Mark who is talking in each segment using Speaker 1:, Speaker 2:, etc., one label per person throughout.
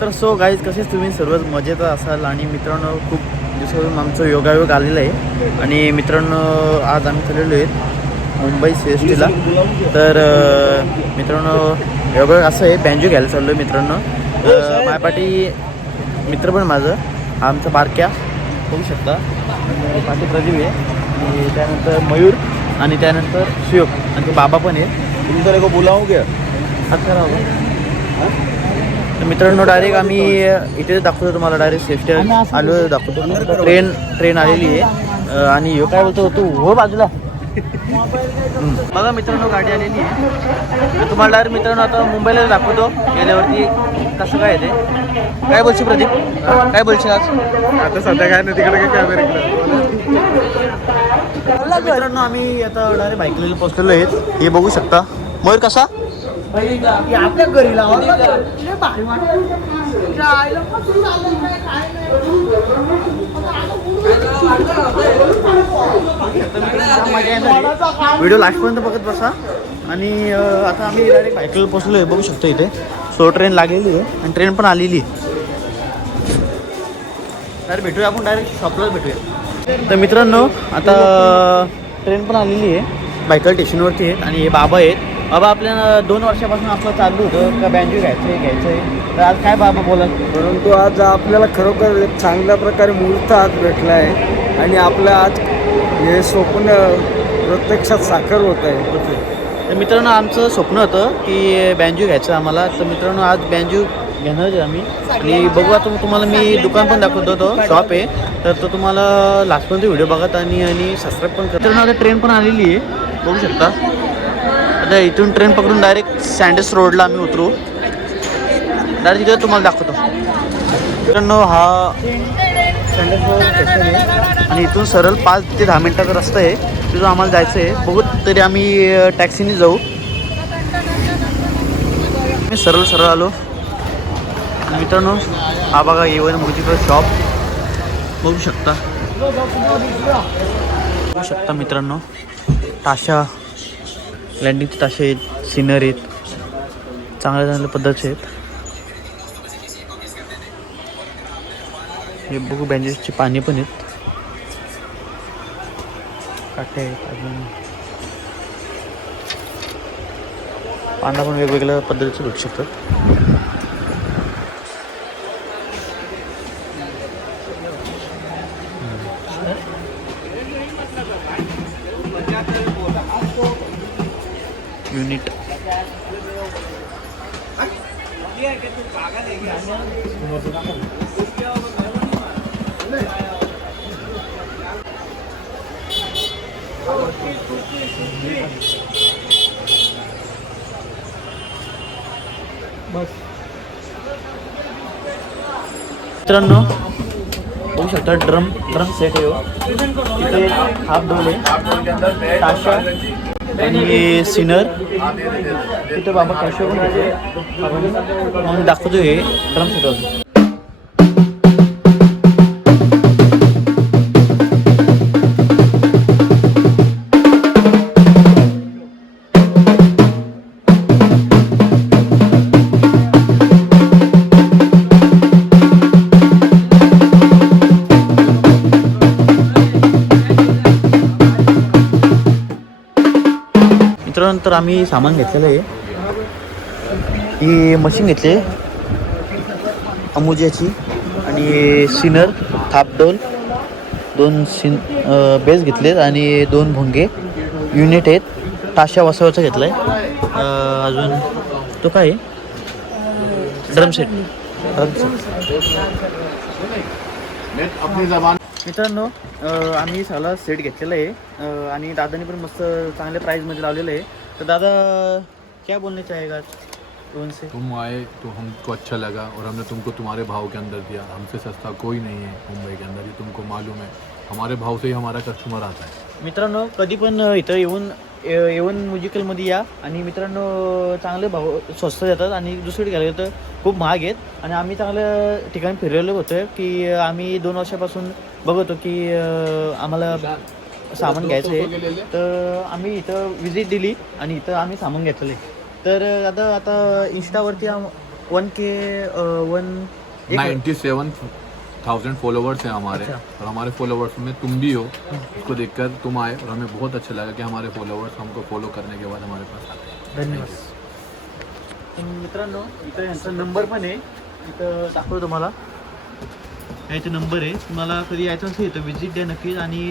Speaker 1: तर so guys कसेच तुम्ही? सर्वच मजेत असाल आणि मित्रांनो खूप दिवसापासून आमचं योगायोग आलेलं आहे. आणि मित्रांनो आज आम्ही चाललेलो आहेत मुंबई सी एस टीला तर मित्रांनो योगायोग असं आहे बँजो घ्यायला चाललो आहे मित्रांनो. अं, माझ्या पाठी मित्र पण माझं. हा आमचा बारक्या होऊ शकता. आणि पाठी प्रदीप आहे. आणि त्यानंतर मयूर आणि त्यानंतर शिवक आणि ते बाबा पण आहे.
Speaker 2: तुम तेरे को बुलाऊं क्या
Speaker 1: हात करा तर मित्रांनो डायरेक्ट आम्ही इथे दाखवतो तुम्हाला डायरेक्ट सेफ्टी आलो दाखवतो. ट्रेन ट्रेन आलेली आहे. आणि ह्यो काय बोलतो तू हो बाजूला. बघा मित्रांनो गाडी आलेली आहे. तर तुम्हाला डायरेक्ट मित्रांनो आता मुंबईला दाखवतो. गेल्यावरती कसं काय ते. काय बोलशील प्रदीप? काय बोलशील आज?
Speaker 2: आता सध्या काय नाही तिकडे काय कॅमेरा
Speaker 1: मित्रांनो आम्ही आता डायरेक्ट बाईकला पोहोचलेलो आहेत. हे बघू शकता. मयूर कसा?
Speaker 3: आपल्या घरी लावा. भारी
Speaker 1: व्हिडिओ लास्टपर्यंत बघत बसा. आणि आता आम्ही डायरेक्ट बाईकला पोहोचलो आहे बघू शकतो इथे. सो ट्रेन लागलेली आहे आणि ट्रेन पण आलेली आहे. डायरेक्ट भेटूया आपण डायरेक्ट शॉपलाच भेटूया. तर मित्रांनो आता ट्रेन पण आलेली आहे. बायकल स्टेशनवरती आहेत आणि हे बाबा आहेत. बाबा आपल्याला दोन वर्षापासून आपलं चालू होतं. का बँजू घ्यायचं आहे घ्यायचं आहे तर आज काय बाबा बोला
Speaker 2: परंतु आज आपल्याला खरोखर एक चांगल्या प्रकारे मुहूर्त आज भेटला आहे आणि आपलं आज हे स्वप्न प्रत्यक्षात साकार होत आहे.
Speaker 1: तर मित्रांनो आमचं स्वप्न होतं की बँजू घ्यायचं आम्हाला. तर मित्रांनो आज बँजू घेणार आहे आम्ही. आणि बघू आता तुम्हाला मी दुकान पण दाखवतो तो शॉप आहे. तर तो तुम्हाला लास्टपर्यंत व्हिडिओ बघत आणि आणि सबस्क्राईब पण करतो. आता ट्रेन पण आलेली आहे. बघू शकता. आता इथून ट्रेन पकडून डायरेक्ट सँडस रोडला आम्ही उतरू. डायरेक्ट तिथे तुम्हाला दाखवतो. मित्रांनो हा सँडस रोड स्टेशन आहे. आणि इथून सरळ पाच ते दहा मिनटाचा रस्ता आहे. तिथून आम्हाला जायचं आहे. बघू तरी आम्ही टॅक्सीने जाऊ. मी सरळ सरळ आलो. मित्रांनो हा बघा येवन म्युझिकल शॉप बघू शकता. बघू शकता मित्रांनो ताशा. लँडिंगचे ताशे आहेत सिनर आहेत. चांगल्या चांगल्या पद्धतीचे आहेत. हे बघू बँजेसची पाणी पण आहेत. काटे आहेत अजून. पानं पण वेगवेगळ्या पद्धतीचे भेटू शकतात. युनिट मित्रांनो बघू शकता ड्रम ड्रम सेट आहे हाफ़ डोल ताशा आणि सिनर. तिथं बाबा कॅशो म्हणजे पण मग दाखवतो हे ड्रम सेट मित्रांनो तर आम्ही सामान घेतलेलं आहे. ही मशीन घेतली अमुजाची आणि सिनर थापडोल दोन सिन बेस घेतलेत आणि दोन भोंगे. युनिट आहेत. ताशा वसावाचा घेतला आहे अजून तो काय आहे? Drum set. Drum set. मित्रांनो आम्ही सगळा सेट घेतलेला आहे. आणि दादाने पण मस्त चांगल्या प्राईजमध्ये लावलेलं आहे. तर दादा क्या बोलणे चाहेगा उनसे
Speaker 4: तुम आए तो हमको अच्छा लगा और हमने तुमको तुम्हारे भाव के अंदर दिया। हमसे सस्ता कोई नहीं है मुंबई के अंदर ये तुमको मालूम है। हमारे भाव से ही हमारा कस्टमर आता है।
Speaker 1: मित्रांनो कधी पण इथं येऊन येऊन म्युझिकलमध्ये या. आणि मित्रांनो चांगले भाव स्वस्त देतात आणि दुसरीकडे गेलं तर खूप महाग आहेत. आणि आम्ही चांगल्या ठिकाणी फिरलेलो होतो की आम्ही दोन वर्षापासून बघतो की आम्हाला सामान घ्यायचं आहे. तर आम्ही इथं विजिट दिली आणि इथं आम्ही सामान घेतलं आहे. तर आता आता इन्स्टावरती आम- one K one
Speaker 4: ninety seven thousand followers हैं हमारे।
Speaker 1: अच्छा।
Speaker 4: और हमारे फॉलोवर्स में तुम भी हो उसको देखकर तुम आए और हमें बहुत अच्छा लगा कि हमारे फॉलोवर्स हमको फॉलो करने के बाद हमारे पास आते हैं।
Speaker 1: धन्यवाद। तर मित्रांनो इथं यांचा नंबर पण आहे. इथं दाखवतो तुम्हाला. इथे नंबर आहे. तुम्हाला कधी यायचं असेल तर व्हिजिट द्या नक्कीच. आणि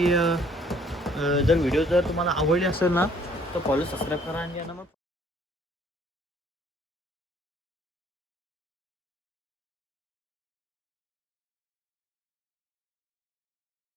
Speaker 1: जर व्हिडिओ जर तुम्हाला आवडले असेल ना तर कॉलेज सबस्क्राईब करा आणि यांना मग